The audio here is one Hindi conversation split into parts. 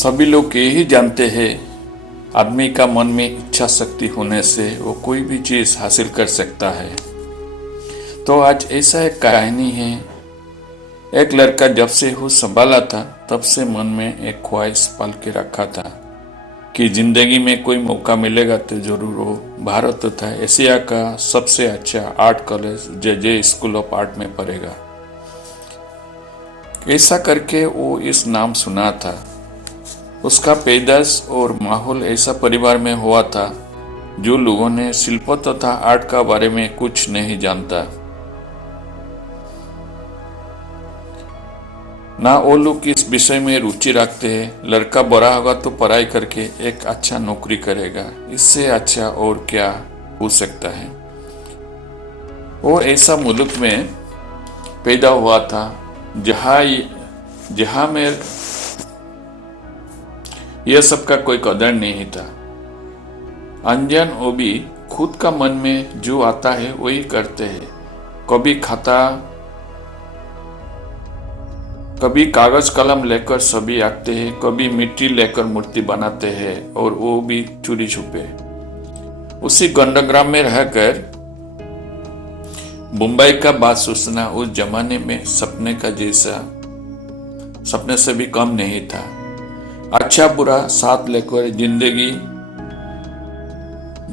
सभी लोग यही जानते हैं, आदमी का मन में इच्छा शक्ति होने से वो कोई भी चीज हासिल कर सकता है। तो आज ऐसा एक कहानी है। एक लड़का जब से होश संभाला था तब से मन में एक ख्वाहिश पाल के रखा था कि जिंदगी में कोई मौका मिलेगा तो जरूर वो भारत तथा एशिया का सबसे अच्छा art college J school of art में पढ़ेगा। ऐसा करके वो इस नाम सुना था। उसका पैदाइश और माहौल ऐसा परिवार में हुआ था जो लोगों ने शिल्प तथा आर्ट का बारे में कुछ नहीं जानता। ना वो लोग इस विषय में रुचि रखते हैं। लड़का बड़ा होगा तो पढ़ाई करके एक अच्छा नौकरी करेगा, इससे अच्छा और क्या हो सकता है। वो ऐसा मुल्क में पैदा हुआ था जहां में यह सब का कोई कदर नहीं था। अनजान वो भी खुद का मन में जो आता है वही करते हैं। कभी खाता, कभी कागज कलम लेकर छवि आंकते हैं, कभी मिट्टी लेकर मूर्ति बनाते हैं, और वो भी चोरी छुपे। उसी गंडग्राम में रहकर मुंबई का बात सोचना उस जमाने में सपने का जैसा, सपने से भी कम नहीं था। अच्छा बुरा साथ लेकर जिंदगी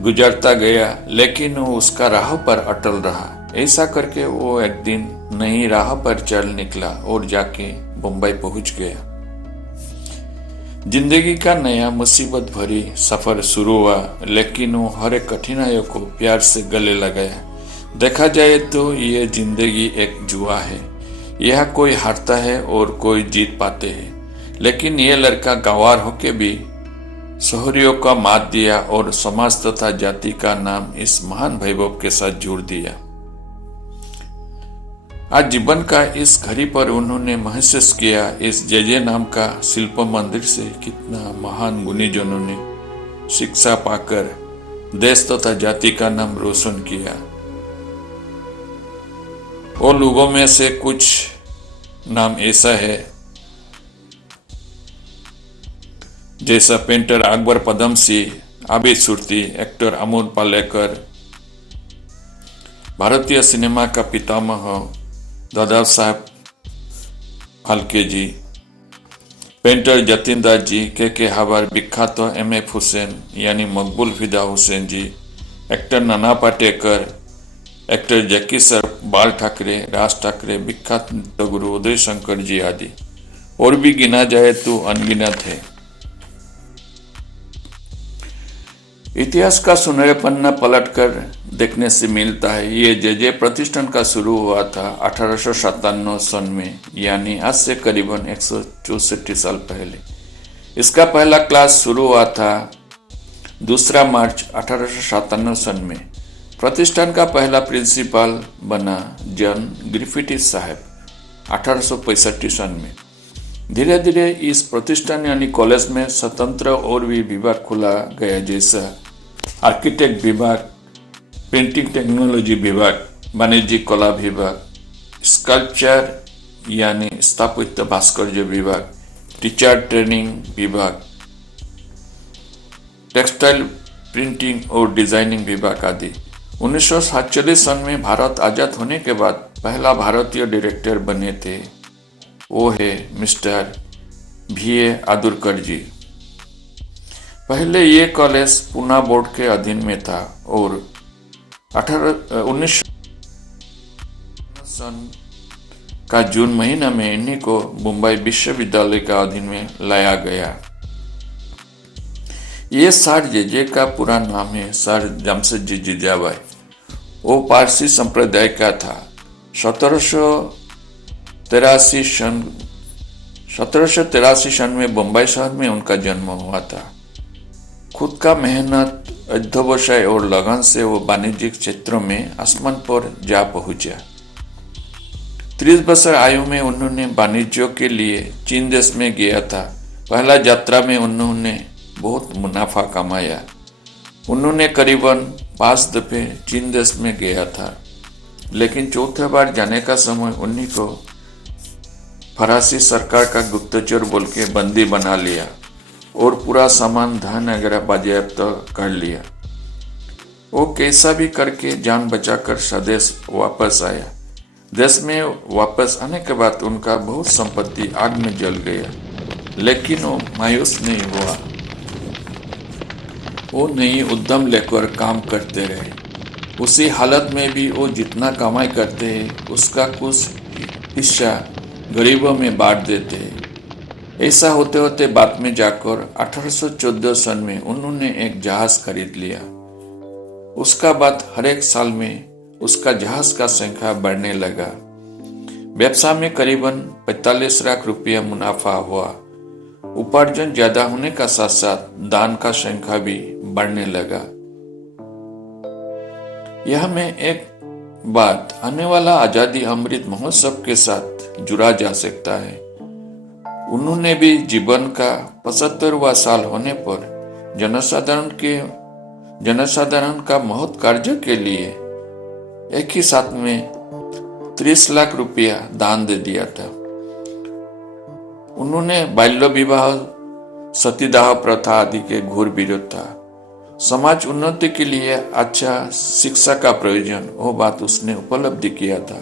गुजरता गया, लेकिन वो उसका राह पर अटल रहा। ऐसा करके वो एक दिन नई राह पर चल निकला और जाके मुंबई पहुंच गया। जिंदगी का नया मुसीबत भरी सफर शुरू हुआ, लेकिन वो हर एक कठिनाइयों को प्यार से गले लगाया। देखा जाए तो ये जिंदगी एक जुआ है। यह कोई हारता है और कोई जीत पाते हैं, लेकिन ये लड़का गंवार होके भी शहरियों का मात दिया और समाज तथा जाति का नाम इस महान वैभव के साथ जोड़ दिया। आज जीवन का इस घड़ी पर उन्होंने महसूस किया, इस जे नाम का शिल्प मंदिर से कितना महान गुणीजनों ने शिक्षा पाकर देश तथा जाति का नाम रोशन किया। वो लोगों में से कुछ नाम ऐसा है जैसा पेंटर अकबर पदमसी, आबिद सुरती, एक्टर अमोल पालेकर, भारतीय सिनेमा का पितामह दादा साहब फाल्के जी, पेंटर जतिन दास जी, के हावर, विख्यात MF हुसैन यानी मकबूल फिदा हुसैन जी, एक्टर नाना पाटेकर, एक्टर जैकी श्रॉफ, बाल ठाकरे, राज ठाकरे, विख्यात नृत्य गुरु उदय शंकर जी आदि, और भी गिना जाए तो अनगिनत है। इतिहास का सुनहरे पन्ना पलटकर देखने से मिलता है ये जे प्रतिष्ठान का शुरू हुआ था 1857 सन में, यानी आज से करीबन 164 साल पहले। इसका पहला क्लास शुरू हुआ था 2 मार्च 1857 सन में। प्रतिष्ठान का पहला प्रिंसिपल बना जॉन ग्रिफिथ साहब 1865 सन में। धीरे धीरे इस प्रतिष्ठान यानी कॉलेज में स्वतंत्र और भी विभाग खुला गया, जैसा आर्किटेक्ट विभाग, प्रिंटिंग टेक्नोलॉजी विभाग, वाणिज्यिक कला विभाग, स्कल्पचर यानी स्थापत्य भास्कर्य विभाग, टीचर ट्रेनिंग विभाग, टेक्सटाइल प्रिंटिंग और डिजाइनिंग विभाग आदि। 1947 सन में भारत आजाद होने के बाद पहला भारतीय डायरेक्टर बने थे, वो है मिस्टर VA आदुरकर जी। पहले ये कॉलेज पूना बोर्ड के अधीन में था और 19 सन का जून महीना में इन्हीं को मुंबई विश्वविद्यालय का अधीन में लाया गया। ये सर जे का पूरा नाम है सर जमशेदजी जिजाबाई। वो पारसी संप्रदाय का था। 1783 सन में बम्बई शहर में उनका जन्म हुआ था। खुद का मेहनत, अध्यवसाय और लगन से वो वाणिज्यिक क्षेत्रों में आसमान पर जा पहुंचा। 30 वर्ष आयु में उन्होंने वाणिज्यों के लिए चीन देश में गया था। पहला यात्रा में उन्होंने बहुत मुनाफा कमाया। उन्होंने करीबन 5 दफे चीन देश में गया था, लेकिन चौथे बार जाने का समय उन्हीं को फरासी सरकार का गुप्तचर बोल के बंदी बना लिया। और पूरा सामान धन वगैरह बाजेयाप्त कर लिया। वो कैसा भी करके जान बचाकर स्वदेश वापस आया। देश में वापस आने के बाद उनका बहुत संपत्ति आग में जल गया, लेकिन वो मायूस नहीं हुआ। वो नई उद्यम लेकर काम करते रहे। उसी हालत में भी वो जितना कमाई करते हैं उसका कुछ हिस्सा गरीबों में बांट देते हैं। ऐसा होते होते बाद में जाकर 1814 सन में उन्होंने एक जहाज खरीद लिया। उसका बाद हर एक साल में उसका जहाज का संख्या बढ़ने लगा। व्यवसाय में करीबन 45 लाख रुपया मुनाफा हुआ। उपार्जन ज्यादा होने का साथ साथ दान का संख्या भी बढ़ने लगा। यह में एक बात आने वाला आजादी अमृत महोत्सव के साथ जुड़ा जा सकता है। उन्होंने भी जीवन का 75वां साल होने पर जनसाधारण का महत् कार्य के लिए एक ही साथ में 30 लाख रुपया दान दे दिया था। उन्होंने बाल्य विवाह, सतीदाह प्रथा आदि के घोर विरोध था। समाज उन्नति के लिए अच्छा शिक्षा का प्रयोजन, वो बात उसने उपलब्धि किया था।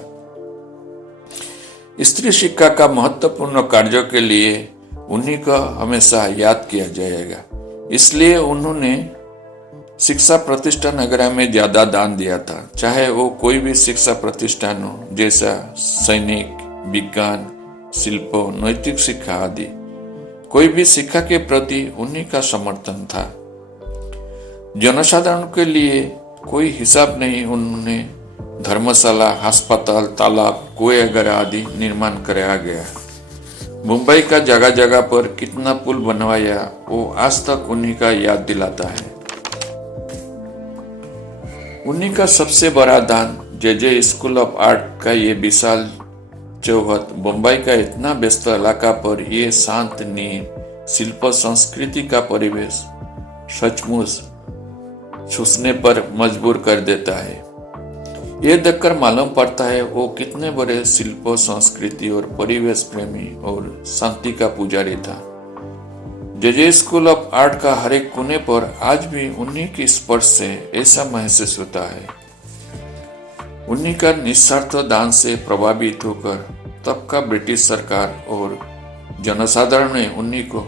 स्त्री शिक्षा का महत्वपूर्ण कार्यों के लिए उन्हीं को हमेशा याद किया जाएगा। इसलिए उन्होंने शिक्षा प्रतिष्ठान वगैरह में ज्यादा दान दिया था, चाहे वो कोई भी शिक्षा प्रतिष्ठान हो, जैसा सैनिक, विज्ञान, शिल्प, नैतिक शिक्षा आदि। कोई भी शिक्षा के प्रति उन्हीं का समर्थन था। जनसाधारण के लिए कोई हिसाब नहीं उन्होंने धर्मशाला, अस्पताल, तालाब, कुएं वगैरह आदि निर्माण कराया गया। मुंबई का जगह जगह पर कितना पुल बनवाया वो आज तक उन्हीं का याद दिलाता है। उन्हीं का सबसे बड़ा दान जे स्कूल ऑफ आर्ट का ये विशाल चौहद, मुंबई का इतना व्यस्त इलाका पर ये शांत नींव, शिल्प संस्कृति का परिवेश सचमुच छूने पर मजबूर कर देता है। ये देखकर मालूम पड़ता है वो कितने बड़े शिल्प, संस्कृति और परिवेश प्रेमी और शांति का पुजारी था। जे स्कूल ऑफ आर्ट का हर एक कोने पर आज भी उन्हीं की स्पर्श से ऐसा महसूस होता है। उन्हीं का निस्वार्थ दान से प्रभावित होकर तब का ब्रिटिश सरकार और जनसाधारण ने उन्हीं को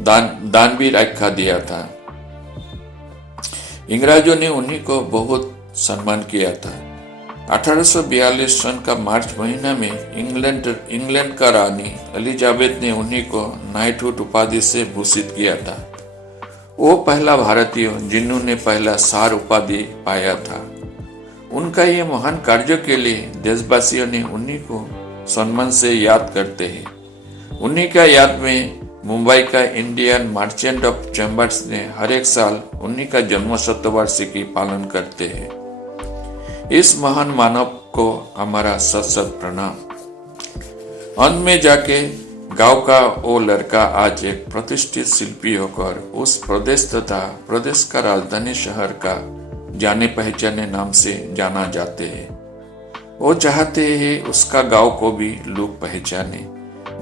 दान भी रखा दिया था। अंग्रेजों ने उन्हीं को बहुत सम्मान किया था। 1842 सन का मार्च महीना में इंग्लैंड का रानी एलिजाबेथ ने उन्हीं को नाइटहुड उपाधि से भूषित किया था। वो पहला भारतीय जिन्होंने पहला सार उपाधि पाया था। उनका ये महान कार्य के लिए देशवासियों ने उन्हीं को सम्मान से याद करते हैं। उन्हीं का याद में मुंबई का इंडियन मर्चेंट ऑफ चैम्बर्स ने हर एक साल उन्हीं का जन्म शतवार्षिकी पालन करते हैं। इस महान मानव को हमारा सत सत प्रणाम। अंत में जाके गांव का वो लड़का आज एक प्रतिष्ठित शिल्पी होकर उस प्रदेश तथा प्रदेश का राजधानी शहर का जाने पहचाने नाम से जाना जाते हैं। वो चाहते हैं उसका गांव को भी लोग पहचाने।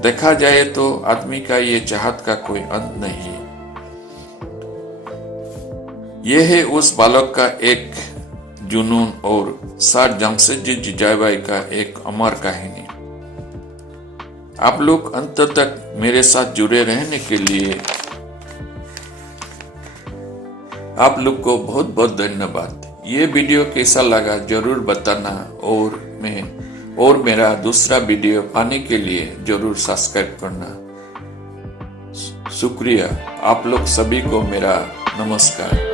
देखा जाए तो आदमी का ये चाहत का कोई अंत नहीं है। यह है उस बालक का एक जुनून और सर जमशेदजी जिजाबाई का एक अमर कहानी। आप लोग अंत तक मेरे साथ जुड़े रहने के लिए आप लोग को बहुत बहुत धन्यवाद। ये वीडियो कैसा लगा जरूर बताना और मेरा दूसरा वीडियो पाने के लिए जरूर सब्सक्राइब करना। शुक्रिया। आप लोग सभी को मेरा नमस्कार।